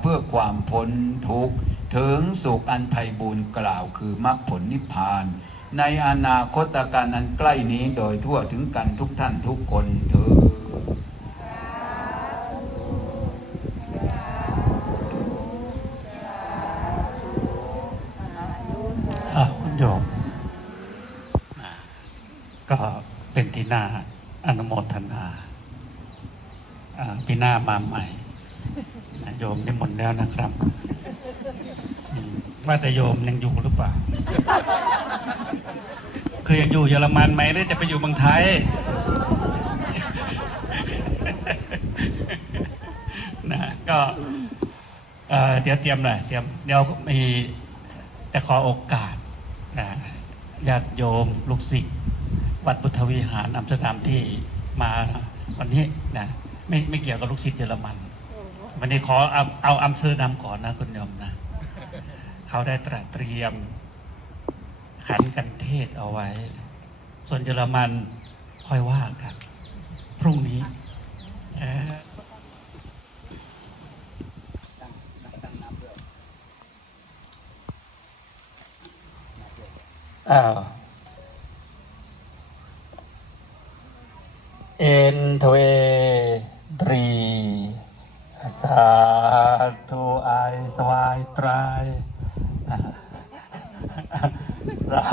เพื่อความพ้นทุกข์ถึงสุขอันไพบูรณ์กล่าวคือมรรคผลนิพพาน ในอนาคตการอันใกล้นี้โดยทั่วถึงกันทุกท่านทุกคนเถอะคุณโยมก็เป็นที่น่าอนุโมทนาปีหน้ามาใหม่ โยมนิมนต์แล้วนะครับว่าแต่โยมยังอยู่หรือเปล่า คือยังอยู่เยอรมันไหมหรือจะไปอยู่เมืองไทยนะก็เอ่อเดี๋ยวเตรียมหน่อยเตรียมเดี๋ยวมีจะขอโอกาสนะญาติโยมลูกศิษย์วัดพุทธวิหารอัมสเตอร์ดัมที่มาวันนี้นะไม่ไม่เกี่ยวกับลูกศิษย์เยอรมัน วันนี้ขอเอาเอาอัมสเตอร์ดัมก่อนนะคุณโยมนะ เขาได้ตระเตรียม ขันกันเทศเอาไว้ ส่วนเยอรมันค่อยว่ากัน พรุ่งนี้เอ่ออ้าวเอ็นทเว สาธุไอายสวายตรายอ่าสา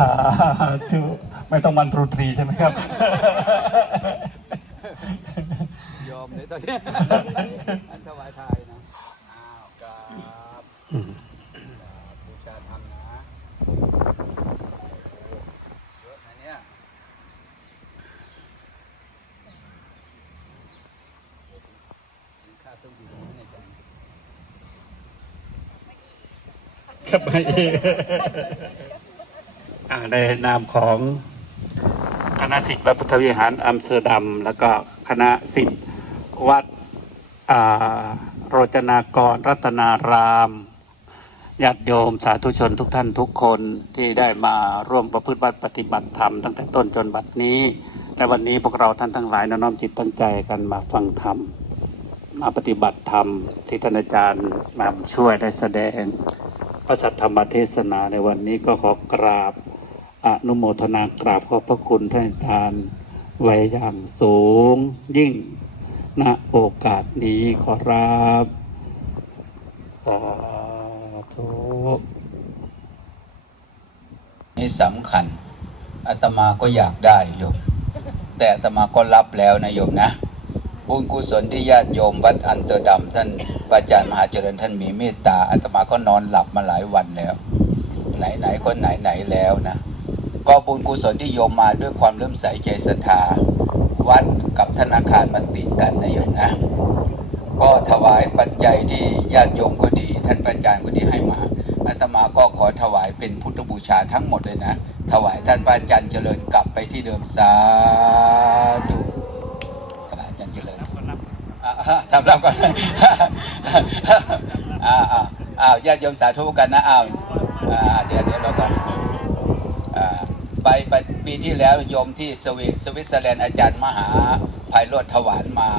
ธุไม่ต้องมันตรูตรีใช่ไหมครับ ยอมเลยตอนนี้อันถวายทายนะอ้าวกราบอืมบูชาธรรมนะเยอะนะเนี่ยถึงค่าต้องอยู่ตรงนี้ในใจ ครับไม่อ่าในนามของคณะสิทธิ์วัดพุทธวิหารอัมสเตอร์ดัม แล้วก็คณะสิทธิ์วัดโรจนากรรัตนารามญาติโยมสาธุชนทุกท่านทุกคนที่ได้มาร่วมประพฤติบัติปฏิบัติธรรมตั้งแต่ต้นจนบัดนี้ และวันนี้พวกเราท่านทั้งหลายน้อมจิตตั้งใจกันมาฟังธรรม มาปฏิบัติธรรมที่ท่านอาจารย์มาช่วยได้แสดง พระสัทธรรมเทศนาในวันนี้ก็ขอกราบอนุโมทนากราบขอบพระคุณท่านอาจารย์ไว้อย่างสูงยิ่งณโอกาสนี้ขอรับสาธุนี่สำคัญอาตมาก็อยากได้โยม แต่อาตมาก็รับแล้วนะโยมนะ บุญกุศลที่ญาติโยมวัดอันเตอร์ดัมท่านพระอาจารย์มหาเจริญท่านมีเมตตาอาตมาก็นอนหลับมาหลายวันแล้ว ไหนๆก็ไหนไหนๆแล้วนะก็บุญกุศลที่โยมมาด้วยความเริ่อมใสใจศรัทธาวัดกับธนาคารมันติดกันนะโยมนะ ก็ถวายปัจจัยที่ญาติโยมก็ดี ท่านพระอาจารย์ก็ดีให้มาอาตมาก็ขอถวายเป็นพุทธบูชาทั้งหมดเลยนะ ถวายท่านพระอาจารย์เจริญกลับไปที่เดิมสาธุถวายอาจารย์เจริญ อะอะ ทำรับก่อนอ้าวอ้าวญาติโยมสาธุกันนะอ้าวเดี๋ยวเดี๋ยวเราก่อนอ่าไปไปปีที่แล้วโยมที่สวิสวิตเซอร์แลนด์อาจารย์มหาไพโรธถวายมา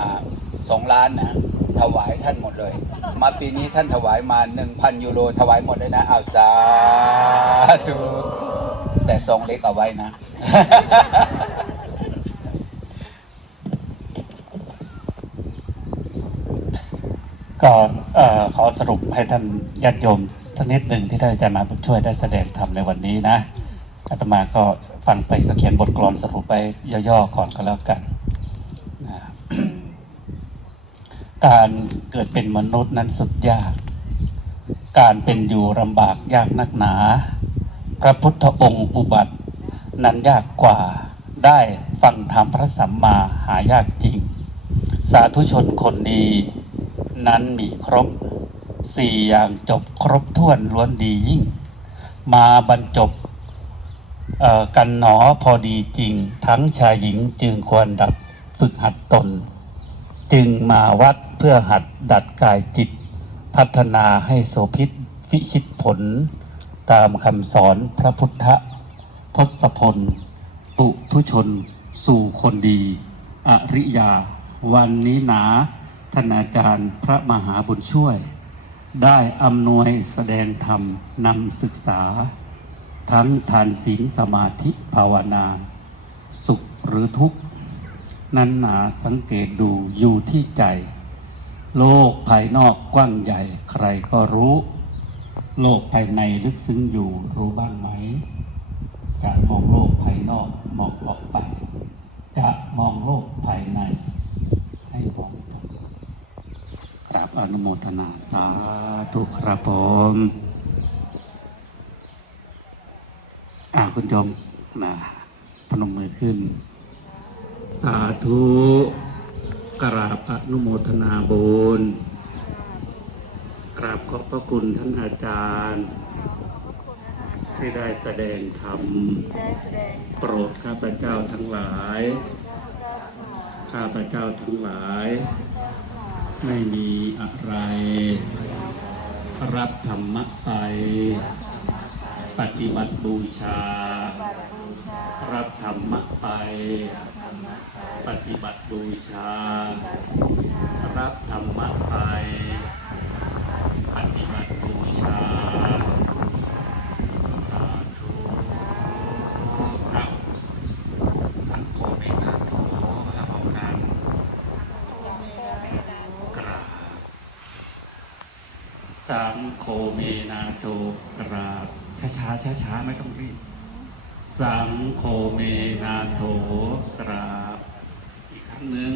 สองล้านนะถวายท่านหมดเลย มาปีนี้ท่านถวายมา1,000ยูโรถวายหมดเลยนะอ้าวสาธุแต่ซองเล็กเอาไว้นะ ก็ขอสรุปให้ท่านญาติโยมสักนิดหนึ่งที่ท่านอาจารย์มาบุญช่วยได้แสดงธรรมในวันนี้นะอาตมาก็ฟังไปก็เขียนบทกลอนสรุปไปย่อๆก่อนก็แล้วกันนะการเกิดเป็นมนุษย์นั้นสุดยาก การเป็นอยู่ลำบากยากนักหนา พระพุทธองค์อุบัติ นั้นยากกว่าได้ฟังธรรมพระสัมมาหายากจริง สาธุชนคนดี นั้นมีครบสี่อย่างจบครบถ้วนล้วนดียิ่ง มาบรรจบกันหนอพอดีจริง ทั้งชายหญิงจึงควรดัดฝึกหัดตน จึงมาวัดเพื่อหัดดัดกายจิต พัฒนาให้โสพิษวิชิตผล ตามคำสอนพระพุทธทศพล ตุทุชน สู่คนดี อริยา วันนี้หนาท่านอาจารย์พระมหาบุญช่วย ได้อำนวยแสดงธรรมนำศึกษา ทั้งทานศีลสมาธิภาวนา สุขหรือทุกข์ นั้นหนาสังเกตดูอยู่ที่ใจ โลกภายนอกกว้างใหญ่ใครก็รู้ โลกภายในลึกซึ้งอยู่รู้บ้างไหมจะมองโลกภายนอกมองออกไป จะมองโลกภายในให้มอง กราบอนุโมทนาสาธุครับผมอ่าคุณยมนะพนมมือขึ้น สาธุกราบอนุโมทนาบุญกราบขอบพระคุณท่านอาจารย์ ที่ได้แสดงธรรม โปรดข้าพเจ้าทั้งหลาย ข้าพเจ้าทั้งหลาย ไม่มีอะไร รับธรรมะไป ปฏิบัติบูชา รับธรรมะไป ปฏิบัติบูชา รับธรรมะไปฏิบัติบูชา สาธุครับ สังโฆเมนาโถครับผมการกราบสังโฆ เมนาโตกราบช้าช้าช้าช้าไม่ต้องรีบ สังโคเมนาโถกราบ อีกครั้งหนึ่ง